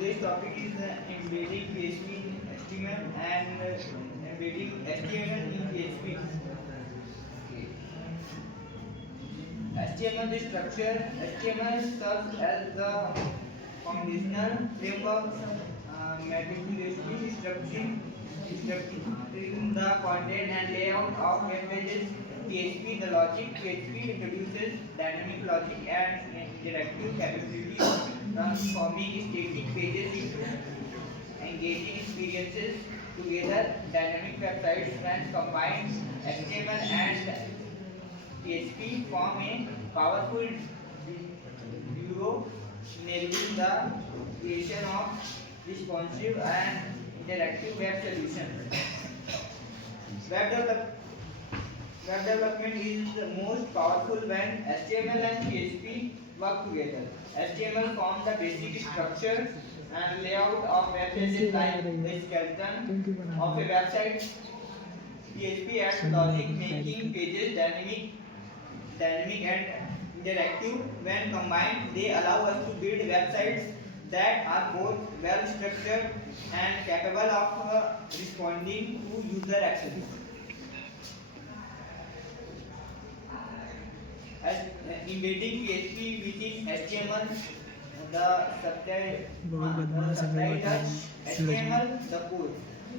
Today's topic is embedding PHP in HTML and embedding HTML in PHP. Okay. HTML is structure. HTML serves as the foundational framework meticulously structuring the content and layout of web pages. PHP, the logic. PHP introduces dynamic logic and interactive capabilities, transforming static pages into engaging experiences. Together, dynamic websites when combined HTML and PHP form a powerful duo, enabling the creation of responsive and interactive web solutions. Web, develop, web development is the most powerful when HTML and PHP work together. HTML forms the basic structure and layout of web pages like the skeleton of a website. PHP adds logic, making pages dynamic and interactive. When combined, they allow us to build websites that are both well structured and capable of responding to user actions. As embedding PHP within HTML, the subtitle HTML, the code.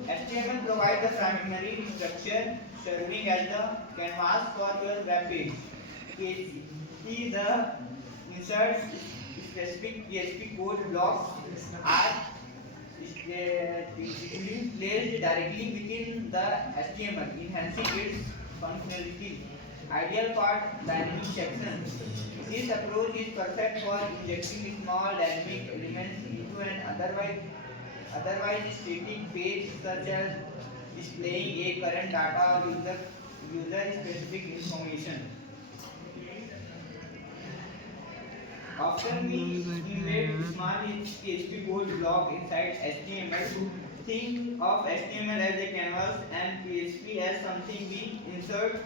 HTML provides the primary structure, serving as the canvas for your web page. PHP the inserts specific PHP code blocks are strategically placed directly within the HTML, enhancing its functionality. Ideal part dynamic section. This approach is perfect for injecting small dynamic elements into an otherwise static page, such as displaying a current data or user specific information. Often we embed small PHP code block inside HTML. Think of HTML as a canvas and PHP as something we insert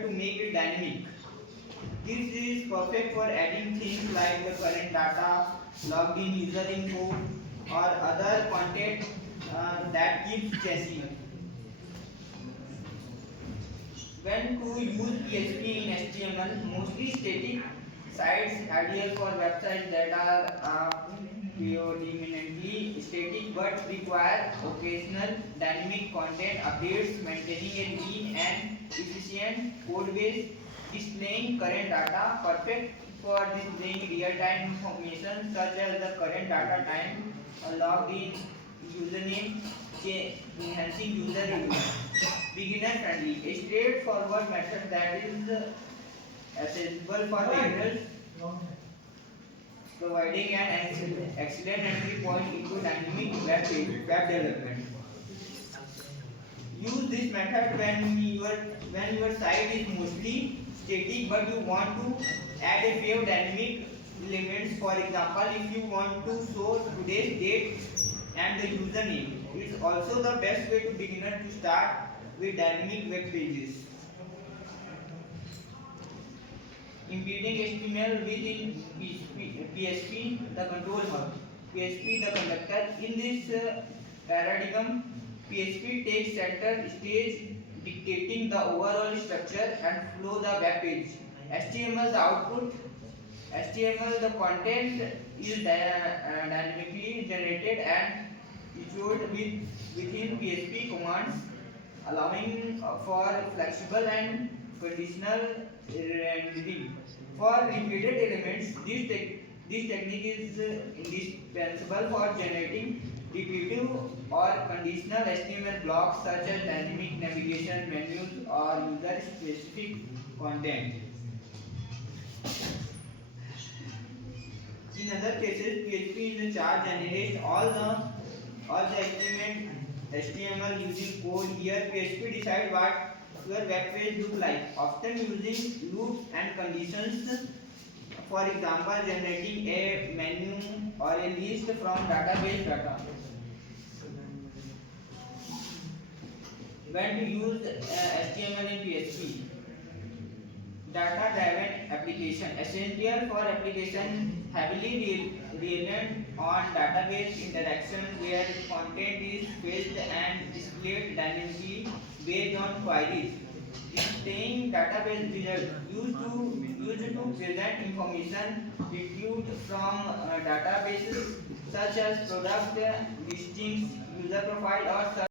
to make it dynamic. This is perfect for adding things like the current data, logged in user info, or other content that keeps changing. When to use PHP in HTML, mostly static sites, ideal for websites that are predominantly static but require occasional dynamic content updates, maintaining a clean and efficient code base, displaying current data, perfect for displaying real-time information such as the current data time, logged in username, enhancing user reviews. Beginner friendly, a straightforward method that is accessible for beginners, providing an excellent entry point into dynamic web development. Use this method when your site is mostly static but you want to add a few dynamic elements. For example, if you want to show today's date and the username, it's also the best way to beginner to start with dynamic web pages. Embedding HTML within PHP, the control hub. PHP, the conductor. In this paradigm, PHP takes center stage, dictating the overall structure and flow the web page. HTML, the output. HTML, the content is dynamically generated and issued within PHP commands, allowing for flexible and conditional rendering. For repeated elements, this technique is indispensable for generating repetitive or conditional HTML blocks such as dynamic navigation menus or user-specific content. In other cases, PHP in the chart generates all the HTML using code. Here, PHP decides what your web page look like, often using loops and conditions. For example, generating a menu or a list from database data. When to use HTML in PHP? Data driven application, essential for application heavily reliant on database interaction where content is fetched and displayed dynamically based on queries. Staying database result used to present information retrieved from databases such as product listings, user profile, or